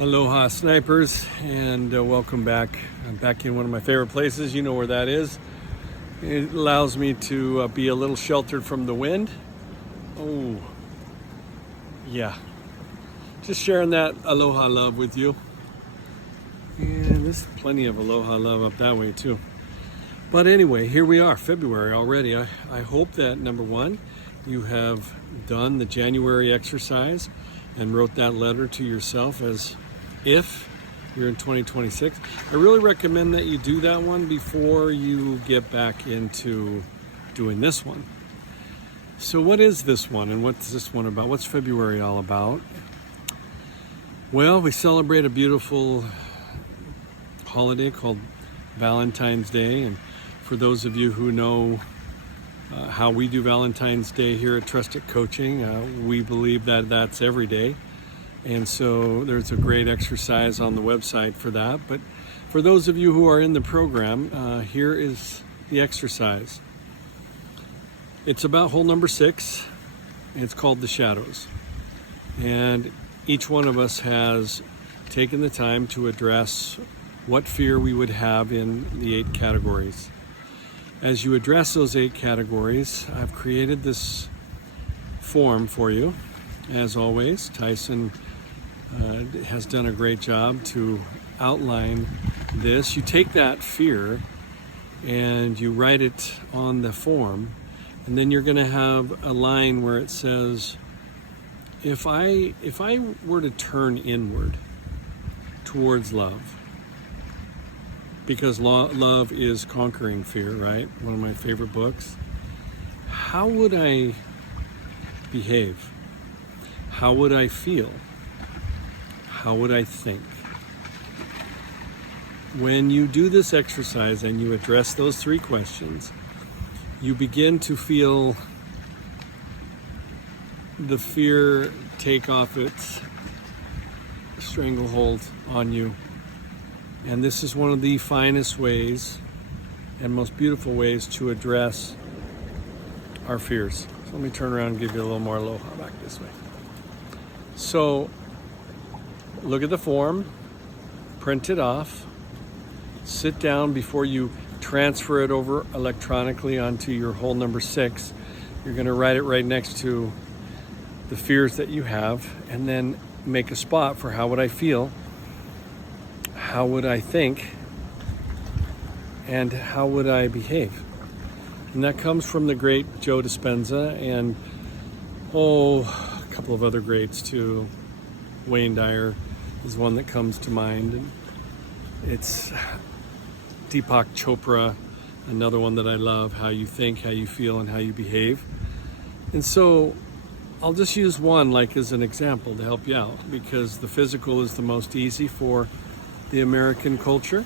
Aloha snipers, and welcome back. I'm back in one of my favorite places. You know where that is. It allows me to be a little sheltered from the wind. Oh, yeah. Just sharing that aloha love with you. And there's plenty of aloha love up that way too. But anyway, here we are, February already. I hope that number one, you have done the January exercise and wrote that letter to yourself as if you're in 2026. I really recommend that you do that one before you get back into doing this one. So what is this one and what's this one about? What's February all about? Well, we celebrate a beautiful holiday called Valentine's Day. And for those of you who know how we do Valentine's Day here at Trusted Coaching, we believe that that's every day. And so there's a great exercise on the website for that. But for those of you who are in the program, here is the exercise. It's about hole number 6. And it's called the shadows. And each one of us has taken the time to address what fear we would have in the 8 categories. As you address those 8 categories, I've created this form for you. As always, Tyson has done a great job to outline this. You take that fear and you write it on the form, and then you're going to have a line where it says, if I were to turn inward towards love, because love is conquering fear, right? One of my favorite books. How would I behave? How would I feel? How would I think? When you do this exercise and you address those 3 questions, you begin to feel the fear take off its stranglehold on you. And this is one of the finest ways and most beautiful ways to address our fears. So let me turn around and give you a little more aloha back this way. So look at the form, print it off, sit down before you transfer it over electronically onto your hole number 6. You're going to write it right next to the fears that you have, and then make a spot for how would I feel, how would I think, and how would I behave. And that comes from the great Joe Dispenza and a couple of other greats too. Wayne Dyer is one that comes to mind, and it's Deepak Chopra, another one that I love. How you think, how you feel, and how you behave. And so I'll just use one like as an example to help you out, because the physical is the most easy for the American culture,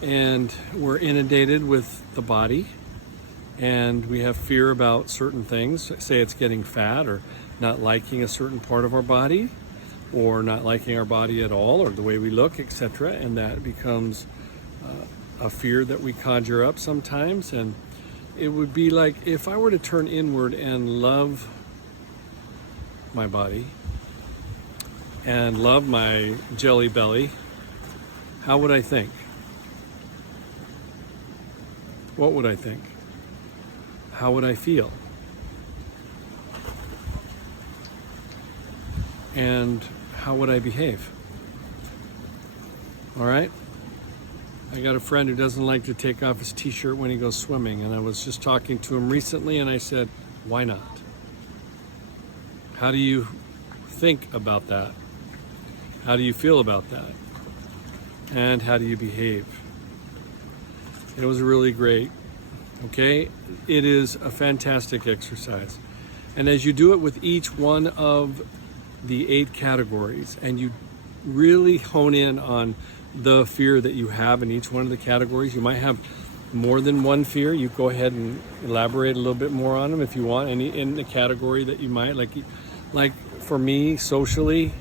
and we're inundated with the body, and we have fear about certain things. Say it's getting fat, or not liking a certain part of our body, or not liking our body at all, or the way we look, etc. And that becomes a fear that we conjure up sometimes. And it would be like, if I were to turn inward and love my body and love my jelly belly, how would I think? What would I think? How would I feel? And how would I behave? All right? I got a friend who doesn't like to take off his t-shirt when he goes swimming, and I was just talking to him recently, and I said, why not? How do you think about that? How do you feel about that? And how do you behave? It was really great. Okay? It is a fantastic exercise. And as you do it with each one of the 8 categories, and you really hone in on the fear that you have in each one of the categories, you might have more than one fear. You go ahead and elaborate a little bit more on them if you want, in the category that you might like for me, socially,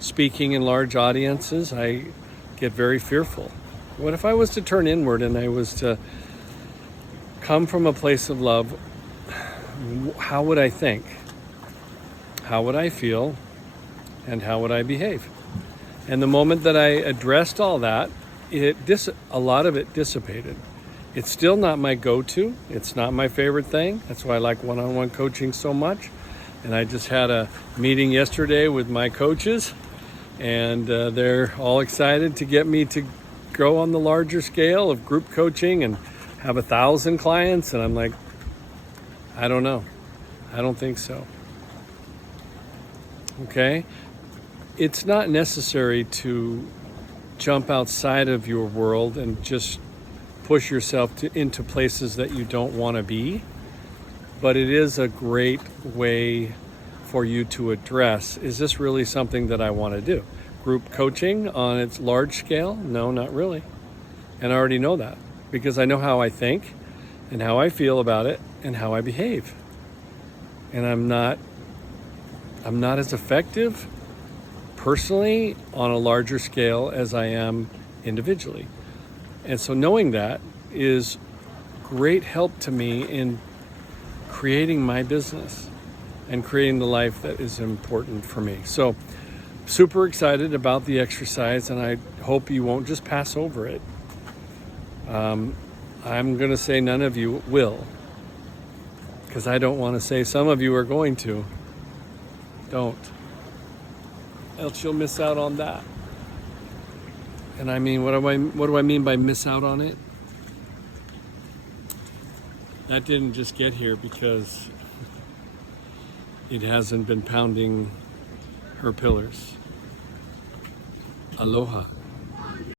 speaking in large audiences, I get very fearful. What if I was to turn inward and I was to come from a place of love? How would I think? How would I feel? and how would I behave? And the moment that I addressed all that, a lot of it dissipated. It's still not my go-to. It's not my favorite thing. That's why I like one-on-one coaching so much. And I just had a meeting yesterday with my coaches, and they're all excited to get me to go on the larger scale of group coaching and have 1,000 clients. And I'm like, I don't know. I don't think so. Okay? It's not necessary to jump outside of your world and just push yourself into places that you don't want to be. But it is a great way for you to address, is this really something that I want to do? Group coaching on its large scale? No, not really. And I already know that because I know how I think and how I feel about it and how I behave. And I'm not as effective personally on a larger scale as I am individually. And so knowing that is great help to me in creating my business and creating the life that is important for me. So super excited about the exercise, and I hope you won't just pass over it. I'm going to say none of you will, because I don't want to say some of you are going to. Don't. Else you'll miss out on that. And I mean, what do I mean by miss out on it? That didn't just get here because it hasn't been pounding her pillars. Aloha.